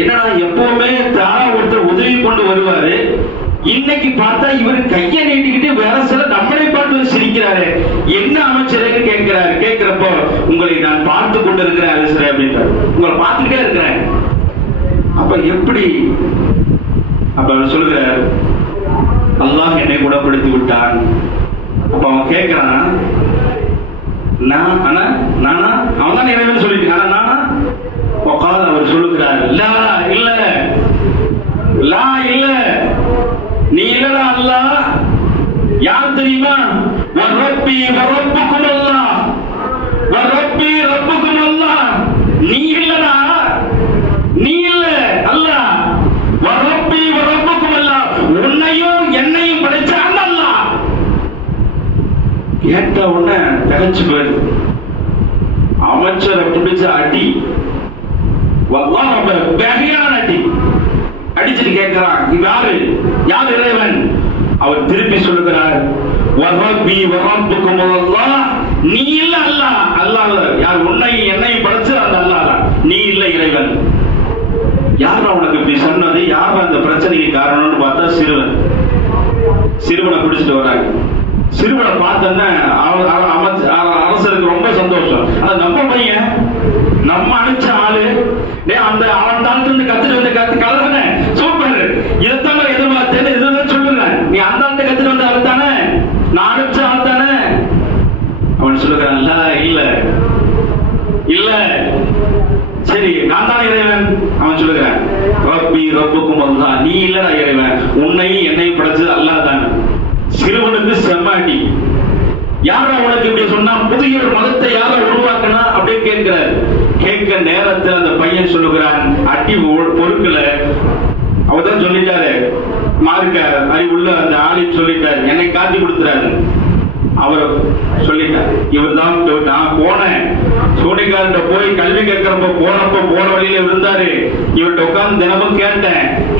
என்னடா எப்பவுமே தாரா ஒருத்தர் உதவி கொண்டு வருவாரு, இன்னைக்கு பார்த்தா இவர் கையை நீட்டிக்கிட்டு வேற சில நம்மளை பார்த்து சிரிக்கிறாரு, என்ன அமைச்சரேன்னு கேட்கிறாரு. கேட்கிறப்போ, உங்களை நான் பார்த்து கொண்டு இருக்கிறேன் அரசரே அப்படின்றார். உங்களை பார்த்துக்கிட்டே இருக்கிறேன். அப்ப எப்படி? அப்ப அவர் சொல்லுகிறார், அல்லாஹ் என்னை குணப்படுத்தி விட்டான். அப்ப அவன் கேட்கிறான், அவன் தான் இறைவன் சொல்லிட்டு, ஆனா அவர் சொல்லுகிறார், இல்ல நீ இல்லடா அல்லாஹ். யார் தெரியுமா? வரப்பி வரப்புக்கும் அல்லாஹ், வரப்பி ரப்புக்கும் அல்லாஹ். நீ இல்லடா, நீ இல்ல அல்லாஹ். வரப்பி வரப்புக்கும் அல்லாஹ், உன்னையும் என்னையும் படைச்ச அல்லாஹ். கேட்ட உடனே தகச்சு போயிரு. அமைச்சரை பிடிச்ச அடி, வகையான அடி அடிச்சுட்டு கேட்கிறான், யார் இறைவன்? அவர் திருப்பி சொல்லுகிறார், நீ இல்ல அல்லாஹ். அல்லாஹ் யார்? உன்னையும் என்னையும் படைச்சு அந்த அல்லாஹ் தான், நீ இல்ல இறைவன். யார் அவனுக்கு இப்படி சொன்னது? யார் அந்த பிரச்சனைக்கு காரணம்னு பார்த்தா சிறுவனை பிடிச்சிட்டு வராங்க. சிறுவனை பார்த்தோன்னா அரசருக்கு ரொம்ப சந்தோஷம். அது நம்ம பையன், நம்ம அனுப்பிச்ச ஆளு, அந்த அவன் தான் கத்துட்டு வந்து கலருன சூப்பர், இதைத்தான எதிர்பார்த்தேன், இதுதான் சொல்லுங்க. நீ அந்த ஆள்கிட்ட கத்துட்டு வந்த ஆள் தானே, நான் அனுப்பிச்ச ஆள் தானே. அவன் சொல்லுகிறான், இல்ல சரி, நான் தான் இறைவன். அவன் சொல்லுகிறான், ரப்பி ரப்புக்கும் அல்லாஹ். நீ இல்லடா இறைவன், உன்னையும் என்னையும் படைச்சது அல்லாஹ் தான். சிறுவனுக்கு செம்மாட்டி. யாரா உனக்கு இப்படி சொன்னா? புதிய ஒரு மதத்தை யார உருவாக்கினா அப்படின்னு கேட்கிறார். கேட்க நேரத்தில் அந்த பையன் சொல்லுகிறான், அடி பொறுக்கல. அவர்தான் சொல்லிட்டாரு, மார்க்க அறிவுள்ள அந்த ஆளின் சொல்லிட்டாரு, என்னை காட்டி கொடுத்துறாரு. அவர் சொல்லிட்டார், இவர் தான். நான் போனேன் சோனிகார்ட்ட போய் கல்வி கேட்கிறப்ப போன வழியில இருந்தாரு. இவர்கிட்ட உட்கார்ந்து தினமும்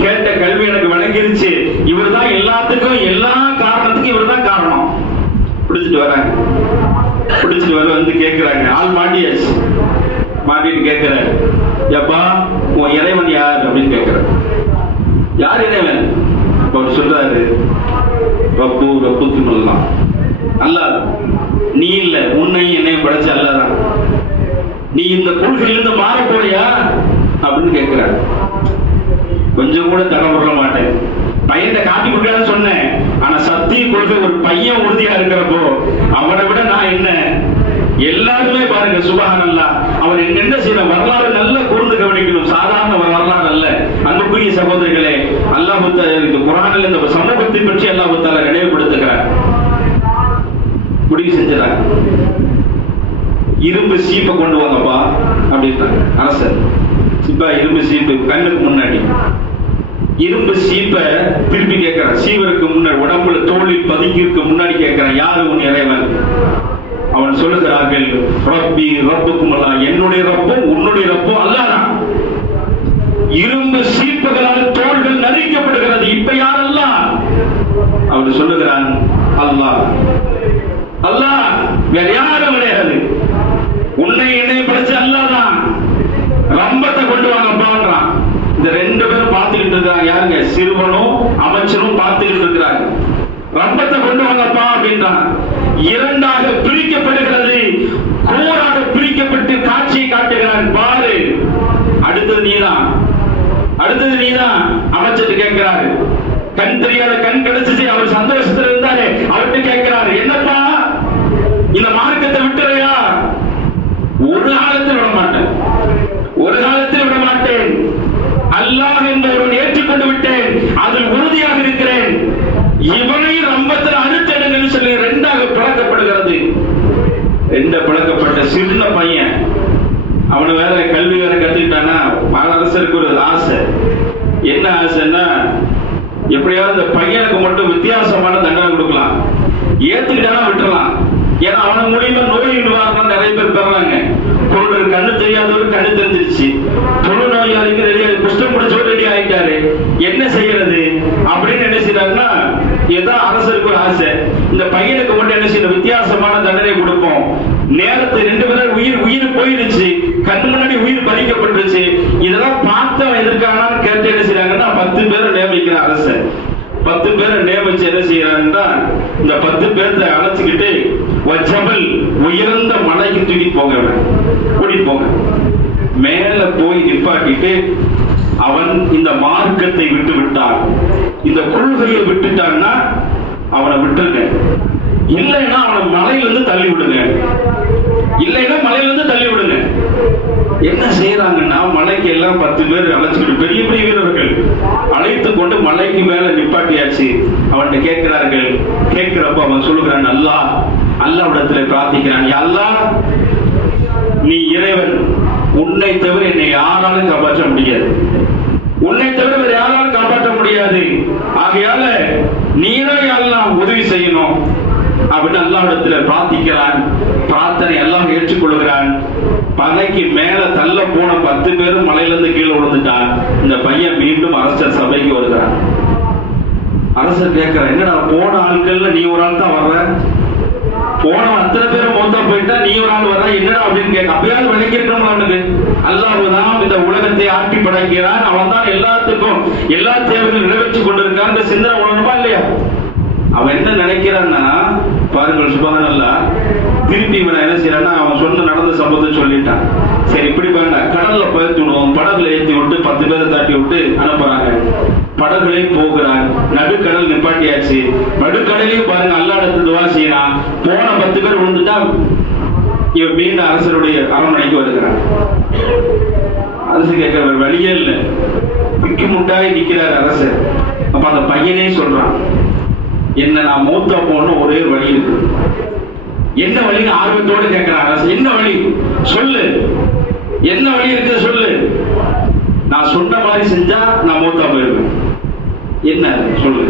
கேட்ட கல்வி எனக்கு வழங்கிருச்சு. இவர் தான் எல்லாத்துக்கும், எல்லா காரணத்துக்கும் இவர் தான் காரணம். பிடிச்சிட்டு வர வந்து கேட்கிறாங்க, ஆள் மாட்டிட்டு கேட்கிறாரு, எப்பா உன் இறைவன் யார் அப்படின்னு கேட்கிறார். யார் இறைவன்? அவர் சொல்றாரு, ரப்புக்கும் அல்லாஹ். அல்லாஹ் நீ இல்ல, உன்னையும் என்னையும் படைச்ச அல்லாஹ் தான். நீ இந்த கொள்கையிலிருந்து மாற போறியா அப்படின்னு கேட்கிறார். கொஞ்சம் கூட தடபுற மாட்டேன். பையனை காட்டி கொடுக்காத சொன்னேன், ஆனா சத்திய கொள்கை ஒரு பையன் உறுதியா இருக்கிறப்போ அவனை விட நான் என்ன? எல்லாருமே பாருங்க, சுபஹானல்லாஹ். அவன் என்ன செய்யற வரலாறு நல்ல கூர்ந்து கவனிக்கணும். சாதாரண வரலாறு அல்ல. அன்புக்குரிய சகோதரிகளே, அல்லாஹ் இந்த குர்ஆனில் இந்த சமூகத்தை பற்றி அல்லாஹ் தஆலா நினைவுபடுத்துகிறார். முடிவு செஞ்சாங்க, இரும்பு சீப்பை கொண்டு வாங்கப்பா அப்படின்றாங்க அரசர். சிப்பா இரும்பு சீப்பு கண்ணுக்கு முன்னாடி இரும்பு சீப்பை திருப்பி கேட்கிறான். சீவருக்கு முன்னாடி உடம்புல தோளில் பதுக்கிற்கு முன்னாடி கேட்கிறான், யாரு உன் இறைவன்? அவன் சொல்லுகிறார்கள், ரப்பி ரப்புக்கும் அல்லாஹ். என்னுடைய ரப்பும் உன்னுடைய ரப்பும் அல்லாஹ் தான். இரும்பு சீப்புகளால் தோள்கள் நரிக்கப்படுகிறது. இப்ப யாரெல்லாம்? அவன் சொல்லுகிறான், அல்லாஹ். அல்லாஹ் வேற யாரும் கிடையாது. உன்னை என்னை படைச்ச அல்லாஹ் பார்த்துக்கிட்டு இருக்காங்க. யாருங்க? சிறுவனும் அமைச்சரும் பார்த்துக்கிட்டு இருக்கிறாங்க. ரம்பத்தை கொண்டு வாங்கப்பா அப்படின்றான். இரண்டாக பிரிக்கப்படுகிறது. கூறாக பிரிக்கப்பட்டு காட்சியை காட்டுகிறான். பாரு, அடுத்தது நீதான், அடுத்தது நீதான். அமைச்சர் கேட்கிறாரு. கண் தெரியாத கண் கிடைச்சிச்சு, அவர் சந்தோஷத்துல இருந்தாரு. அவர்கிட்ட கேட்கிறாரு, என்னப்பா இந்த மார்க்கத்தை விட்டுறையா? ஒரு காலத்தில் விட மாட்டேன், ஒரு காலத்தில் விட மாட்டேன். அல்லாஹ் என்பவரை ஏற்றுக்கொண்டு விட்டேன், அதில் உறுதியாக இருக்கிறேன். இவனை ரம்பத்தில் அறுத்தெடுங்கன்னு சொல்லி ரெண்டாக பிளக்கப்படுகிறது. ரெண்ட பிளக்கப்பட்ட சின்ன பையன், அவனு வேற கல்வி வேற கத்துக்கிட்டானா. அரசருக்கு ஒரு ஆசை. என்ன ஆசைன்னா, எப்படியாவது இந்த பையனுக்கு மட்டும் வித்தியாசமான தண்டனை கொடுக்கலாம், ஏத்துக்கிட்டானா விட்டுறலாம். ஏன்னா அவன மூலியமா நோய் நிவாரணம் நிறைய பேர் பெறாங்க. பொருள் கண்ணு தெரியாதவரு கண்ணு தெரிஞ்சிருச்சு, தொழு நோயாளிக்கு ரெடி, குஷ்டம் முடிச்சவரு ரெடி ஆயிட்டாரு. என்ன செய்யறது அப்படின்னு என்ன செய்யறாருன்னா, ஏதோ அரசருக்கு ஒரு ஆசை, இந்த பையனுக்கு மட்டும் என்ன செய்யணும், வித்தியாசமான தண்டனை கொடுப்போம். நேரத்து 2 பேரும் உயிர் போயிருச்சு, கண் முன்னாடி உயிர் பறிக்கப்பட்டுருச்சு. இதெல்லாம் பார்த்தவன் எதிர்க்கானான்னு கேட்டு என்ன செய்யறாங்கன்னா 10 பேரை நியமிக்கிற அரசர். 10 பேரை நியமிச்சு என்ன செய்யறாங்கன்னா, இந்த 10 பேர்த்த அழைச்சுக்கிட்டு வஜபல் உயர்ந்த மலைக்கு தூக்கி போங்க, கூட்டிட்டு போங்க. மேல போய் நிப்பாட்டிட்டு, அவன் இந்த மார்க்கத்தை விட்டு விட்டான், இந்த கொள்கையை விட்டுட்டான்னா அவனை விட்டுருங்க, இல்லைன்னா அவனை மலையிலிருந்து தள்ளி விடுங்க, இல்லைன்னா மலையிலிருந்து தள்ளி விடுங்க. என்ன செய்யறாங்கன்னா, மலைக்கு எல்லாம் 10 பேர் அழைச்சிக்கிட்டு, பெரிய பெரிய வீரர்கள் அழைத்து கொண்டு மலைக்கு மேல நிப்பாட்டியாச்சு. அவன்கிட்ட கேட்கிறார்கள். கேட்கிறப்ப அவன் சொல்லுகிறான், அல்லாஹ்விடத்துல பிரார்த்திக்கிறான், அல்லாஹ் நீ இறைவன், உன்னை தவிர என்னை யாராலும் காப்பாற்ற முடியாது, உன்னை தவிர வேற யாராலும் காப்பாற்ற முடியாது. ஆகையால நீதான் அல்லாஹ் உதவி செய்யணும் அப்படின்னு அல்லாஹ்விடத்துல பிரார்த்திக்கிறான். பிரார்த்தனை அல்லாஹ் ஏற்றுக்கொள்கிறான். மலைக்கு மேல தள்ள போன 10 பேரும் மலையிலிருந்து கீழே விழுந்துட்டான். இந்த பையன் மீண்டும் அரசர் சபைக்கு வருகிறான். அரசர் கேட்கிறார், என்னடா போன ஆட்கள்ல நீ ஒரு ஆள் தான் வர்ற, போன அத்தனை பேரும் மொத்தா போயிட்டா நீ ஒரு ஆள் வர்ற, என்னடா அப்படின்னு கேட்க. அப்பயாவது விளக்கிருக்கணும் அவனுக்கு. அல்லாஹ்தான் இந்த உலகத்தை ஆட்டி படைக்கிறான், அவன் தான் எல்லாத்துக்கும் எல்லா தேவைகளும் நிறைவேற்றிக் கொண்டிருக்கான். இந்த சிந்தனை உணரணுமா இல்லையா? அவன் என்ன நினைக்கிறான்னா, பாருங்கள் சுபஹானல்லாஹ், திருப்பி இவன் என்ன செய்யறான்னா, அவன் சொன்ன நடந்த சம்பவத்தை சொல்லிட்டான். சரி இப்படி வேண்டாம், கடல்ல போயிட்டு விடுவோம், படகுல ஏற்றி விட்டு 10 பேரை தாட்டி விட்டு அனுப்புறாங்க. படகுலே போகிறான். நடுக்கடல் நிப்பாட்டியாச்சு. நடுக்கடலையும் பாருங்க, அல்லாஹ்விடத்துல துஆ செய்யறான். போன 10 பேர் விழுந்துட்டா இவன் மீண்டும் அரசருடைய அரண்மனைக்கு வருகிறான். அரசு கேட்கிற வழியே இல்லை, திக்கு முட்டாய் நிக்கிறார் அரசர். அப்ப அந்த பையனே சொல்றான், என்ன நான் மூத்தா போகணும் ஒரே வழி இருக்கு. என்ன வழின்னு ஆர்வத்தோடு கேட்கிறான் அரசு. என்ன வழி சொல்லு, என்ன வழி இருக்கு சொல்லு. நான் சொன்ன மாதிரி செஞ்சா நான் மூத்தா போயிருவேன். என்ன சொல்லு.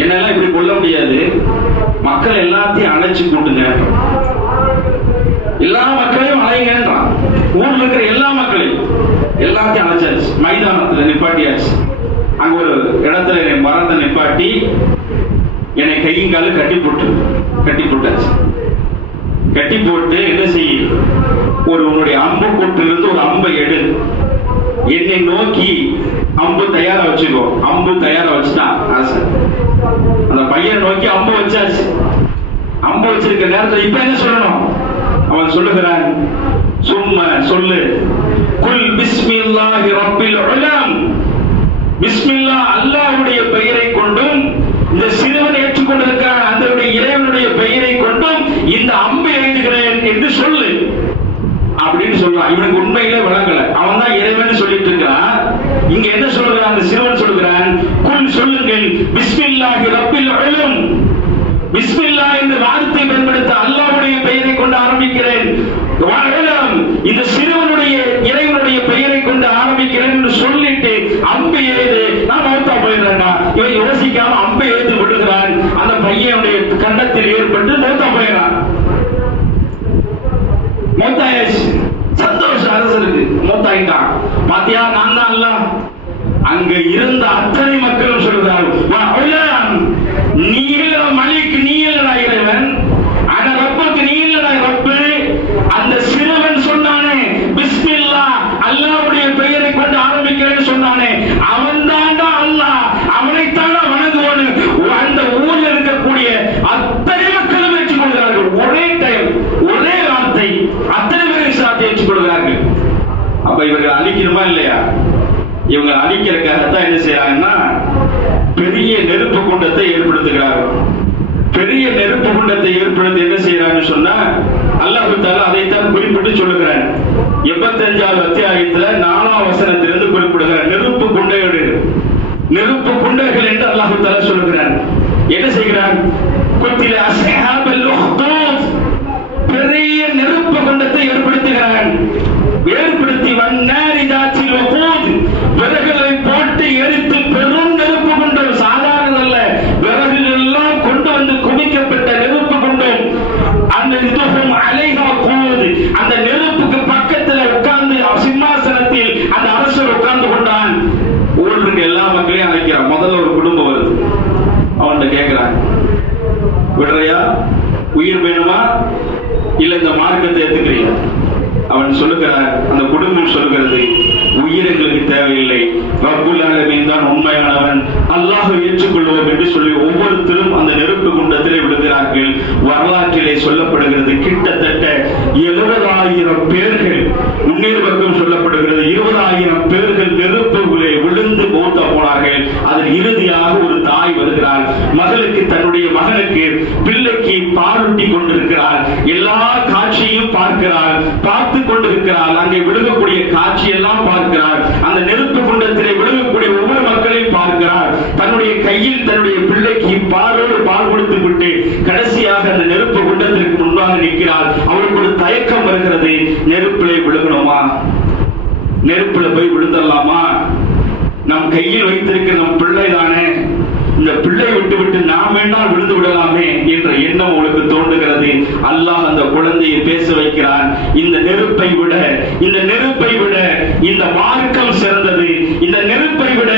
என்னெல்லாம் இப்படி கொள்ள முடியாது, மக்கள் எல்லாத்தையும் அழைச்சு கூட்டுங்க, எல்லா மக்களையும் அழைங்கன்றான். ஊர்ல இருக்கிற எல்லா மக்களையும் எல்லாத்தையும் அழைச்சாச்சு. மைதானத்துல நிப்பாட்டியாச்சு. அங்க ஒரு இடத்துல மரத்தை நிப்பாட்டி என்னை கையும் காலும் கட்டி போட்டாச்சு. கட்டி போட்டு என்ன செய்ய, உன்னுடைய அம்பு கூட்டிலிருந்து ஒரு அம்பை எடு, என்னை நோக்கி அம்பு தயாரா வச்சுக்கோ. அம்பு தயாரா வச்சுட்டான் ஆசை. அந்த பையனை நோக்கி அம்பு வச்சாச்சு. அம்பு வச்சிருக்க நேரத்தில் இப்ப என்ன சொல்லணும்? அவன் சொல்லுகிறான், சும்மா சொல்லு, குல் பிஸ்மில்லாஹி ரப்பில் உலம், பிஸ்மில்லா அல்லாஹ்வுடைய பெயரை கொண்டும் இந்த சிறுவன் ஏற்றுக்கொண்டிருக்கிறான் அந்த இறைவனுடைய பெயரை கொண்டும் இந்த அம்பை எழுதுகிறேன் என்று சொல்லு அப்படின்னு சொல்றான். இவனுக்கு உண்மையிலே விளங்கல, அவன் தான் இறைவன் சொல்லிட்டு இருக்கிறான். இங்க என்ன சொல்லுகிறான் அந்த சிறுவன்? சொல்லுகிறான், குல் சொல்லுங்கள், பிஸ்மில்லாஹி ரப்பில் உலம், பிஸ்மில்லா என்ற வார்த்தை பயன்படுத்த அல்லாஹ்வுடைய பெயரை கொண்டு ஆரம்பிக்கிறேன், இந்த சிறுவனுடைய இறைவனுடைய பெயரை கொண்டு ஆரம்பிக்கிறேன் என்று சொல்லிட்டு அம்பை எழுது, நான் மௌத்தா போயிடுறேன். இவன் யோசிக்காம அம்பை எழுத்து விடுகிறான். அந்த பையனுடைய கண்டத்தில் ஏற்பட்டு மௌத்தா போயிடுறான். மௌத்தாயாச்சு. சந்தோஷம் அரசருக்கு. மௌத்தாயிட்டான். பாத்தியா, நான் தான் அல்லாஹ். அங்க இருந்த அத்தனை மக்களும் சொல்கிறார்கள், நீ இல்ல மலிக், நீ இல்லடா இறைவன், ஆனா ரப்புக்கு நீ இல்லடா ரப்பு. அந்த சிறுவன் சொன்னானே பிஸ்மில்லா அல்லாஹ்வுடைய பெயரை கொண்டு ஆரம்பிக்கிறேன்னு சொன்னானே, இவங்க அழிக்கிறதுக்காகத்தான் என்ன செய்யறாங்கன்னா பெரிய நெருப்பு குண்டத்தை ஏற்படுத்துகிறார்கள். பெரிய நெருப்பு குண்டத்தை ஏற்படுத்தி என்ன செய்யறாங்கன்னு சொன்னா அல்லாஹ் தஆலா அதைத்தான் குறிப்பிட்டு சொல்லுகிறார். 85வது அத்தியாயத்துல 4ஆம் வசனத்திலிருந்து குறிப்பிடுகிறார். நெருப்பு குண்டைகள், நெருப்பு குண்டைகள் என்று அல்லாஹ் தஆலா சொல்லுகிறார். என்ன செய்கிறார்? குத்தில அஸ்ஹாபுல் உக்தூத், பெரிய நெருப்பு குண்டத்தை ஏற்படுத்துகிறார். ஏற்படுத்தி வன்னாரி தாத்தில் வகூத், விறகுகளை போட்டு எரித்து பெரும் நெருப்பு குண்டம், சாதாரண அல்ல, விறகுகள் எல்லாம் கொண்டு வந்து குவிக்கப்பட்ட நெருப்பு குண்டம். அந்த இதுவும் அலைஹா கூத், அந்த நெருப்புக்கு பக்கத்தில் உட்கார்ந்து சிம்மாசனத்தில் அந்த அரசர் உட்கார்ந்து கொண்டான். ஊரில் இருக்க எல்லா மக்களையும் அழைக்கிறான். முதல்ல ஒரு குடும்பம் வருது, அவன்கிட்ட கேட்கிறான், விடுறையா, உயிர் வேணுமா இல்ல இந்த மார்க்கத்தை ஏத்துக்கிறீங்க? அவன் சொல்லுகிறார், அந்த குடும்பம் சொல்கிறது, உயிர் எங்களுக்கு தேவையில்லை, ரப்புல் ஆலமீன் தான் உண்மையானவன், அல்லாஹ்வை ஏற்றுக்கொள்வோம் என்று சொல்லி ஒவ்வொருத்தரும் அந்த நெருப்பு குண்டத்திலே விழுகிறார்கள். வரலாற்றிலே சொல்லப்படுகிறது கிட்டத்தட்ட 70,000 பேர்கள், முன்னேறு பக்கம் சொல்லப்படுகிறது 20,000 பேர்கள் நெருப்புகளே விழுந்து மூத்தா போனார்கள். அதில் இறுதியாக ஒரு தாய் வருகிறார், மகளுக்கு, தன்னுடைய மகனுக்கு, பிள்ளைக்கு பாலூட்டி கொண்டிருக்கிறார். எல்லா காட்சியையும் பார்க்கிறார், பார்த்து கொண்டிருக்கிறார். அங்கே விழுகக்கூடிய காட்சி எல்லாம் பார்க்கிறார். அந்த நெருப்பு குண்டத்திலே விழுகக்கூடிய ஒவ்வொரு மக்களையும் பார்க்கிறார். தன்னுடைய கையில் தன்னுடைய பிள்ளைக்கு பாலோடு பால் கொடுத்து விட்டு கடைசியாக அந்த நெருப்பு குண்டத்திற்கு முன்பாக நிற்கிறார். அவருக்கு ஒரு தயக்கம் வருகிறது, நெருப்பிலே விழுகணுமா, நெருப்புல போய் விழுந்தரலாமா, நம் கையில் வைத்திருக்கிற நம் பிள்ளை தானே, இந்த பிள்ளை விட்டு விட்டு நாம் வேண்டாம் விழுந்து விடலாமே என்ற எண்ணம் உங்களுக்கு தோன்றுகிறது. அல்லாஹ் அந்த குழந்தையை பேச வைக்கிறான். இந்த நெருப்பை விட, இந்த நெருப்பை விட இந்த மார்க்கம் சிறந்தது, இந்த நெருப்பை விட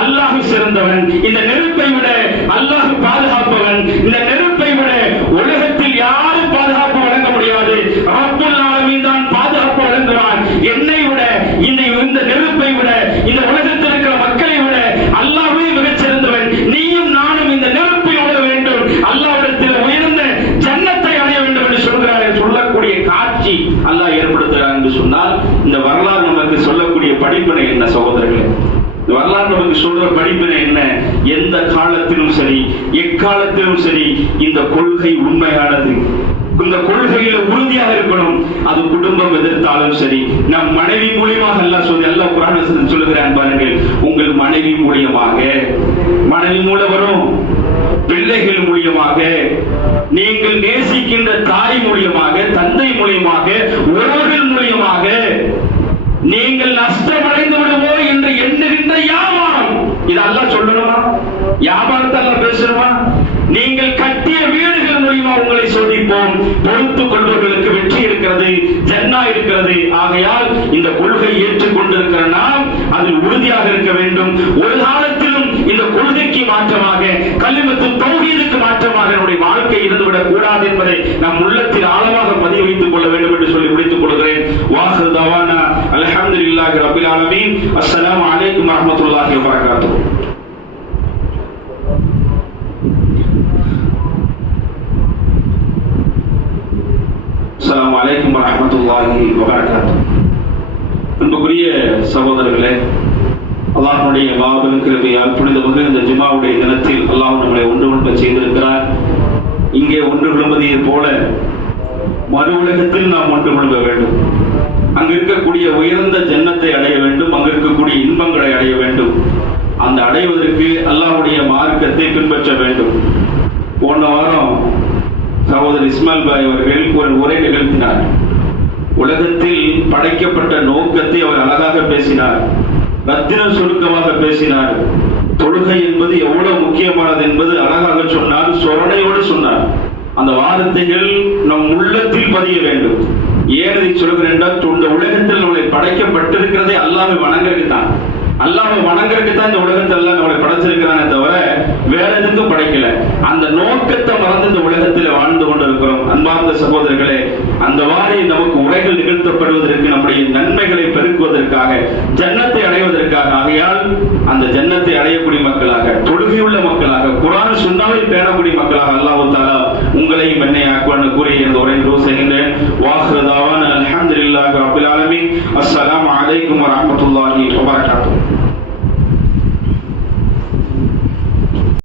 அல்லாஹ் சிறந்தவன், இந்த நெருப்பை விட அல்லாஹ் பாதுகாப்பவன், இந்த நெருப்பை விட உலகத்தில் யாரும் பாதுகாப்பு வழங்க முடியாது, ரப்புல் ஆலமீன் தான் பாதுகாப்பு வழங்குவான். என்னை விட, இந்த நெருப்பை விட, இந்த உலகத்தில் இருக்கிற மக்களை விட அல்லாஹ்வே மிகச் சிறந்தவன். நீயும் நானும் இந்த நெருப்பில் விட வேண்டும், அல்லாஹ்விடத்தில் உயர்ந்த ஜன்னத்தை அடைய வேண்டும் என்று சொல்கிறார்கள். சொல்லக்கூடிய காட்சி அல்லாஹ் ஏற்படுத்துகிறார் என்று சொன்னால் இந்த வரலாறு நமக்கு சொல்லக்கூடிய படிப்பினை என்ன சகோதரர்களே? இந்த வரலாறு நமக்கு சொல்ற படிப்பினை என்ன? எந்த காலத்திலும் சரி, எக்காலத்திலும் சரி, இந்த கொள்கை உண்மையானது, இந்த கொள்கையில உறுதியாக இருக்கணும். அது குடும்பம் எதிர்த்தாலும் சரி, நம் மனைவி மூலியமாக அல்லாஹ் குர்ஆன் சொல்லுகிறான் பாருங்கள், உங்கள் மனைவி மூலியமாக, மனைவி மூலம் வரும், பிள்ளைகள் மூலியமாக, நீங்கள் நேசிக்கின்ற தாய் மூலியமாக, தந்தை மூலியமாக, உறவுகள் மூலியமாக, நீங்கள் நஷ்டமடைந்து விடுவோ என்று எண்ணுகின்ற வியாபாரம், இது அல்லாஹ் சொல்லணுமா? வியாபாரத்தை அல்லாஹ் பேசணுமா? நீங்கள் கட்டிய வீடுகள் மூலியமா உங்களை சோதிப்போம், பொறுத்துக் கொள்வர்களுக்கு வெற்றி இருக்கிறது, ஜன்னா இருக்கிறது. ஆகையால் இந்த கொள்கை ஏற்றுக்கொண்டிருக்கிற நாம் அதில் உறுதியாக இருக்க வேண்டும். ஒரு காலத்திலும் இந்த கொள்கைக்கு மாற்றமாக, கலிமத்து தௌஹீதுக்கு மாற்றமாக நம்முடைய வாழ்க்கை இருந்துவிடக் கூடாது என்பதை நம் உள்ளத்தில் ஆழமாக பதிவு வைத்துக் கொள்ள வேண்டும் என்று சொல்லி முடித்துக் கொள்கிறேன். வாஹிரு தவானா அல்ஹம்துலில்லாஹி ரப்பில் ஆலமீன். அஸ்ஸலாமு அலைக்கும் வரஹ்மத்துல்லாஹி வபரகாத்துஹு. அஸ்ஸலாமு அலைக்கும் வரஹ்மத்துல்லாஹி வபரகாத்துஹு. அன்புக்குரிய சகோதரர்களே, அல்லாஹ்வுடைய மாபெரும் கிருபையால் புனிதமிகு இந்த ஜும்ஆவுடைய தினத்தில் அல்லாஹ் நம்மை ஒன்று கொள்ள செய்திருக்கிறார். இங்கே ஒன்று கொள்வதை போல மறு உலகத்தில் நாம் ஒன்று கொள்ள வேண்டும். அங்கு இருக்கக்கூடிய உயர்ந்த ஜன்னத்தை அடைய வேண்டும், அங்கு இருக்கக்கூடிய இன்பங்களை அடைய வேண்டும். அந்த அடைவதற்கு அல்லாஹ்வுடைய மார்க்கத்தை பின்பற்ற வேண்டும். போன வாரம் சகோதரர் இஸ்மாயில் பாய் அவர்கள் ஒரு உரை நிகழ்த்தினார். உலகத்தில் படைக்கப்பட்ட நோக்கத்தை அவர் அழகாக பேசினார், ரத்தின சுருக்கமாக பேசினார். தொழுகை என்பது எவ்வளவு முக்கியமானது என்பது அழகாக சொன்னார், சொரணையோடு சொன்னார். அந்த வார்த்தைகள் நம் உள்ளத்தில் பதிய வேண்டும். ஏன் இதை சொல்கிறேன் என்றால், இந்த உலகத்தில் நம்மளை படைக்கப்பட்டிருக்கிறதே அல்லாஹ்வை வணங்குறதுக்கு தான். அல்லாஹ்வை வணங்குறதுக்கு தான் இந்த உலகத்தில் எல்லாம் நம்மளை படைச்சிருக்கிறானே தவிர வேற எதுக்கும் படைக்கல. அந்த நோக்கத்தை மறந்து இந்த உலகத்தில் வாழ்ந்து கொண்டிருக்கிறோம். அன்பார்ந்த சகோதரர்களே, அந்த வாரி நமக்கு உரைகள் நிகழ்த்தப்படுவதற்கு, நம்முடைய நன்மைகளை பெருக்குவதற்காக, ஜன்னத்தை அடைவதற்காக. ஆகையால் அந்த ஜன்னத்தை அடையக்கூடிய மக்களாக, தொழுகையுள்ள மக்களாக, குர்ஆன் சுன்னாவை பேணக்கூடிய மக்களாக அல்லாஹ் தஆலா உங்களையும் என்னை ஆக்குவான் கூறி இந்த உரையை நிறைவு செய்கின்றேன். வாஹிரு தவானா அல்ஹம்துலில்லாஹி ரப்பில் ஆலமீன். அஸ்ஸலாமு அலைக்கும் வரஹ்மத்துல்லாஹி வபரகாத்துஹு.